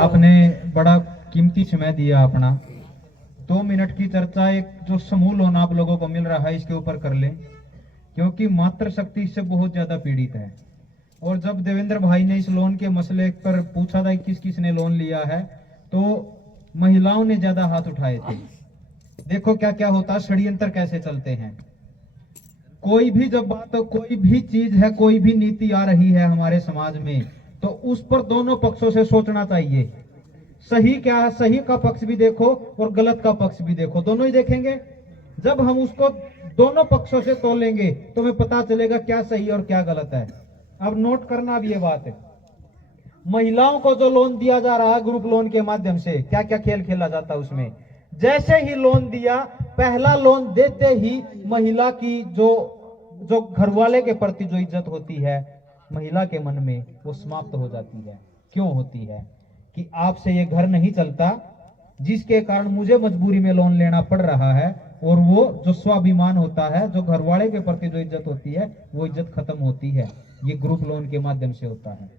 आपने बड़ा कीमती समय दिया अपना। 2 मिनट की चर्चा एक जो समूह लोन आप लोगों को मिल रहा है इसके ऊपर कर लें, क्योंकि मातृशक्ति इससे बहुत ज्यादा पीड़ित है। और जब देवेंद्र भाई ने इस लोन के मसले पर पूछा था किस किस ने लोन लिया है, तो महिलाओं ने ज्यादा हाथ उठाए थे। देखो क्या क्या होता है, षड्यंत्र कैसे चलते हैं। कोई भी जब बात, कोई भी चीज है, कोई भी नीति आ रही है हमारे समाज में, तो उस पर दोनों पक्षों से सोचना चाहिए। सही क्या है, सही का पक्ष भी देखो और गलत का पक्ष भी देखो, दोनों ही देखेंगे। जब हम उसको दोनों पक्षों से तोलेंगे तो हमें पता चलेगा क्या सही और क्या गलत है। अब नोट करना अब ये बात है, महिलाओं को जो लोन दिया जा रहा है ग्रुप लोन के माध्यम से, क्या क्या खेल खेला जाता है उसमें। जैसे ही लोन दिया, पहला लोन देते ही महिला की जो घरवाले के प्रति जो इज्जत होती है महिला के मन में, वो समाप्त हो जाती है। क्यों होती है? कि आपसे ये घर नहीं चलता, जिसके कारण मुझे मजबूरी में लोन लेना पड़ रहा है। और वो जो स्वाभिमान होता है, जो घरवाले के प्रति जो इज्जत होती है, वो इज्जत खत्म होती है। ये ग्रुप लोन के माध्यम से होता है।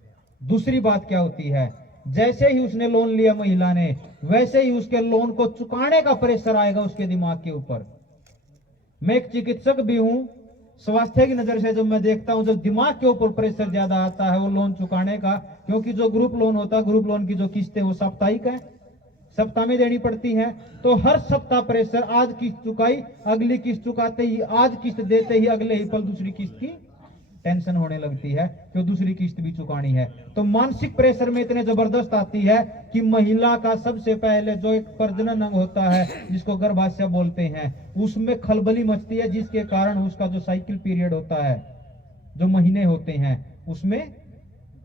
दूसरी बात क्या होती है, जैसे ही उसने लोन लिया महिला ने, वैसे ही उसके लोन को चुकाने का प्रेशर आएगा उसके दिमाग के ऊपर। मैं एक चिकित्सक भी हूं, स्वास्थ्य की नजर से जब मैं देखता हूं, जब दिमाग के ऊपर प्रेशर ज्यादा आता है वो लोन चुकाने का, क्योंकि जो ग्रुप लोन होता है, ग्रुप लोन की जो किस्त है वो साप्ताहिक है, सप्ताह में देनी पड़ती है। तो हर सप्ताह प्रेशर, आज किस्त चुकाई, अगली किस्त चुकाते ही, आज किस्त देते ही अगले ही पल दूसरी किस्त की टेंशन होने लगती है, क्यों दूसरी किस्त भी चुकानी है। तो मानसिक प्रेशर में इतने जबरदस्त आती है कि महिला का सबसे पहले जो एक प्रजनन अंग होता है, जिसको गर्भाशय बोलते हैं, उसमें खलबली मचती है, जिसके कारण उसका जो साइकिल पीरियड होता है, जो महीने होते हैं, उसमें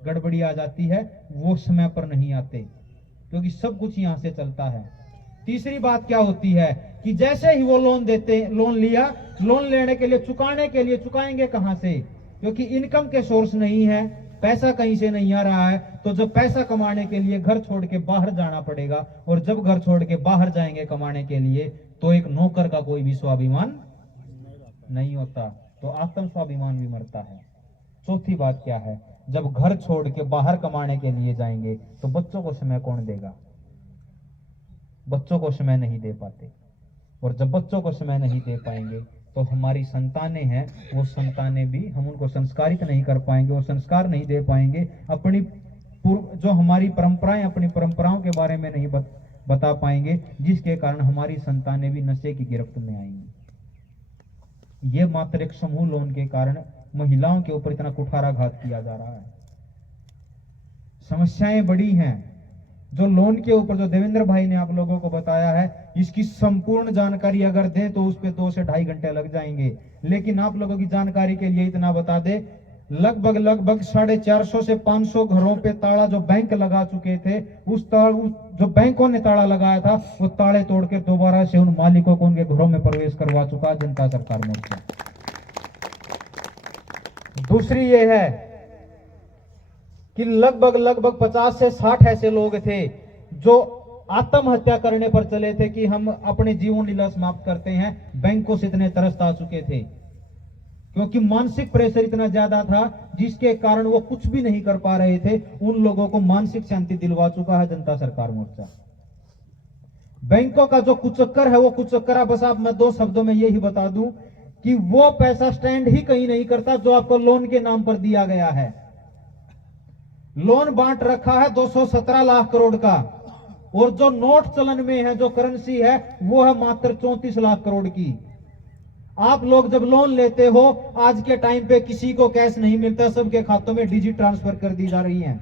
गड़बड़ी आ जाती है, वो समय पर नहीं आते, क्योंकि सब कुछ यहां से चलता है। तीसरी बात क्या होती है कि जैसे ही वो लोन देते, लोन लिया, लोन लेने के लिए, चुकाने के लिए, चुकाएंगे कहां से? क्योंकि इनकम के सोर्स नहीं है, पैसा कहीं से नहीं आ रहा है। तो जब पैसा कमाने के लिए घर छोड़ के बाहर जाना पड़ेगा, और जब घर छोड़ के बाहर जाएंगे कमाने के लिए, तो एक नौकर का कोई भी स्वाभिमान नहीं होता, तो आत्म स्वाभिमान भी मरता है। चौथी बात क्या है, जब घर छोड़ के बाहर कमाने के लिए जाएंगे तो बच्चों को समय कौन देगा? बच्चों को समय नहीं दे पाते, और जब बच्चों को समय नहीं दे पाएंगे तो हमारी संतानें हैं, वो संतानें भी, हम उनको संस्कारित नहीं कर पाएंगे, वो संस्कार नहीं दे पाएंगे, अपनी जो हमारी परंपराएं, अपनी परंपराओं के बारे में नहीं बता पाएंगे, जिसके कारण हमारी संतानें भी नशे की गिरफ्त में आएंगी। ये मात्र एक समूह लोन के कारण महिलाओं के ऊपर इतना कुठाराघात किया जा रहा है। समस्याएं बड़ी हैं। जो लोन के ऊपर जो देवेंद्र भाई ने आप लोगों को बताया है, इसकी संपूर्ण जानकारी अगर दें तो उस पे 2 से 2.5 घंटे लग जाएंगे। लेकिन आप लोगों की जानकारी के लिए इतना बता दे, लगभग 450 से 500 घरों पे ताला जो बैंक लगा चुके थे, जो बैंकों ने ताला लगाया था, वो ताले तोड़कर दोबारा से उन मालिकों को उनके घरों में प्रवेश करवा चुका जनता सरकार मोर्चा। दूसरी ये है कि लगभग 50 से 60 ऐसे लोग थे जो आत्महत्या करने पर चले थे कि हम अपने जीवन लीला समाप्त करते हैं। बैंकों से इतने तरस आ चुके थे, क्योंकि मानसिक प्रेशर इतना ज्यादा था, जिसके कारण वो कुछ भी नहीं कर पा रहे थे। उन लोगों को मानसिक शांति दिलवा चुका है जनता सरकार मोर्चा। बैंकों का जो कुचक्कर है, वो कुचक्कर, बस आप मैं 2 शब्दों में यही बता दूं कि वो पैसा स्टैंड ही कहीं नहीं करता जो आपको लोन के नाम पर दिया गया है। लोन बांट रखा है 217 लाख करोड़ का, और जो नोट चलन में है, जो करेंसी है, वो है मात्र 34 लाख करोड़ की। आप लोग जब लोन लेते हो, आज के टाइम पे किसी को कैश नहीं मिलता, सबके खातों में डिजिट ट्रांसफर कर दी जा रही हैं।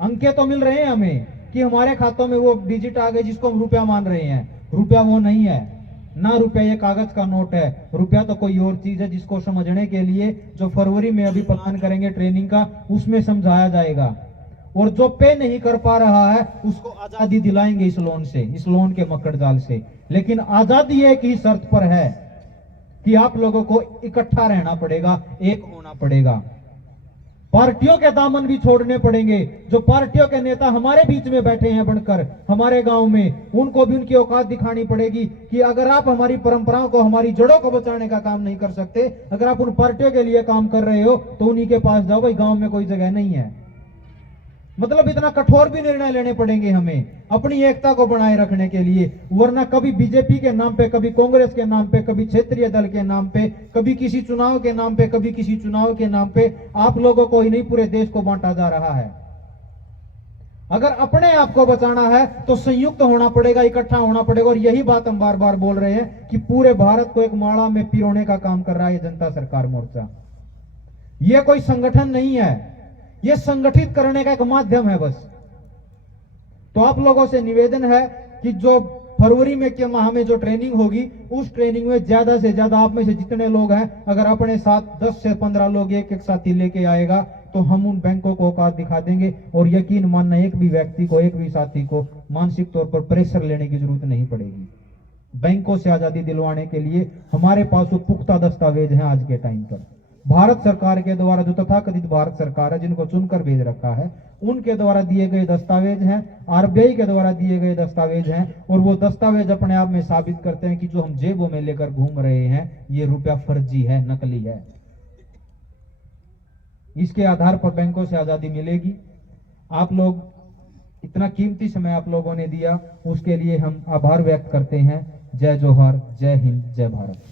अंके तो मिल रहे हैं हमें कि हमारे खातों में वो डिजिट आ गए जिसको हम रुपया मान रहे हैं। रुपया वो नहीं है ना, रुपया ये कागज का नोट है। रुपया तो कोई और चीज है, जिसको समझने के लिए जो फरवरी में अभी प्लान करेंगे ट्रेनिंग का, उसमें समझाया जाएगा। और जो पे नहीं कर पा रहा है उसको आजादी दिलाएंगे इस लोन से, इस लोन के मकड़ जाल से। लेकिन आजादी एक ही शर्त पर है कि आप लोगों को इकट्ठा रहना पड़ेगा, एक होना पड़ेगा। पार्टियों के दामन भी छोड़ने पड़ेंगे। जो पार्टियों के नेता हमारे बीच में बैठे हैं बनकर हमारे गांव में, उनको भी उनकी औकात दिखानी पड़ेगी कि अगर आप हमारी परंपराओं को, हमारी जड़ों को बचाने का काम नहीं कर सकते, अगर आप उन पार्टियों के लिए काम कर रहे हो, तो उन्हीं के पास जाओ भाई, गांव में कोई जगह नहीं है। मतलब इतना कठोर भी निर्णय लेने पड़ेंगे हमें अपनी एकता को बनाए रखने के लिए, वरना कभी बीजेपी के नाम पे, कभी कांग्रेस के नाम पे, कभी क्षेत्रीय दल के नाम पे, कभी किसी चुनाव के नाम पे, कभी किसी चुनाव के नाम पे आप लोगों को ही नहीं पूरे देश को बांटा जा रहा है। अगर अपने आप को बचाना है तो संयुक्त होना पड़ेगा, इकट्ठा होना पड़ेगा। और यही बात हम बार बार बोल रहे हैं कि पूरे भारत को एक माला में पिरोने का काम कर रहा है जनता सरकार मोर्चा। यह कोई संगठन नहीं है, यह संगठित करने का एक माध्यम है बस। तो आप लोगों से निवेदन है कि जो फरवरी में के माह में जो ट्रेनिंग होगी, उस ट्रेनिंग में ज्यादा से ज्यादा आप में से जितने लोग हैं, अगर अपने साथ 10 से 15 लोग एक एक साथी लेके आएगा तो हम उन बैंकों को औकात दिखा देंगे। और यकीन मानना, एक भी व्यक्ति को, एक भी साथी को मानसिक तौर पर प्रेशर लेने की जरूरत नहीं पड़ेगी। बैंकों से आजादी दिलवाने के लिए हमारे पास वो पुख्ता दस्तावेज हैं आज के टाइम पर। भारत सरकार के द्वारा, जो तथाकथित भारत सरकार है जिनको चुनकर भेज रखा है, उनके द्वारा दिए गए दस्तावेज हैं, आरबीआई के द्वारा दिए गए दस्तावेज हैं। और वो दस्तावेज अपने आप में साबित करते हैं कि जो हम जेबों में लेकर घूम रहे हैं ये रुपया फर्जी है, नकली है। इसके आधार पर बैंकों से आजादी मिलेगी। आप लोग इतना कीमती समय आप लोगों ने दिया, उसके लिए हम आभार व्यक्त करते हैं। जय जोहार, जय हिंद, जय भारत।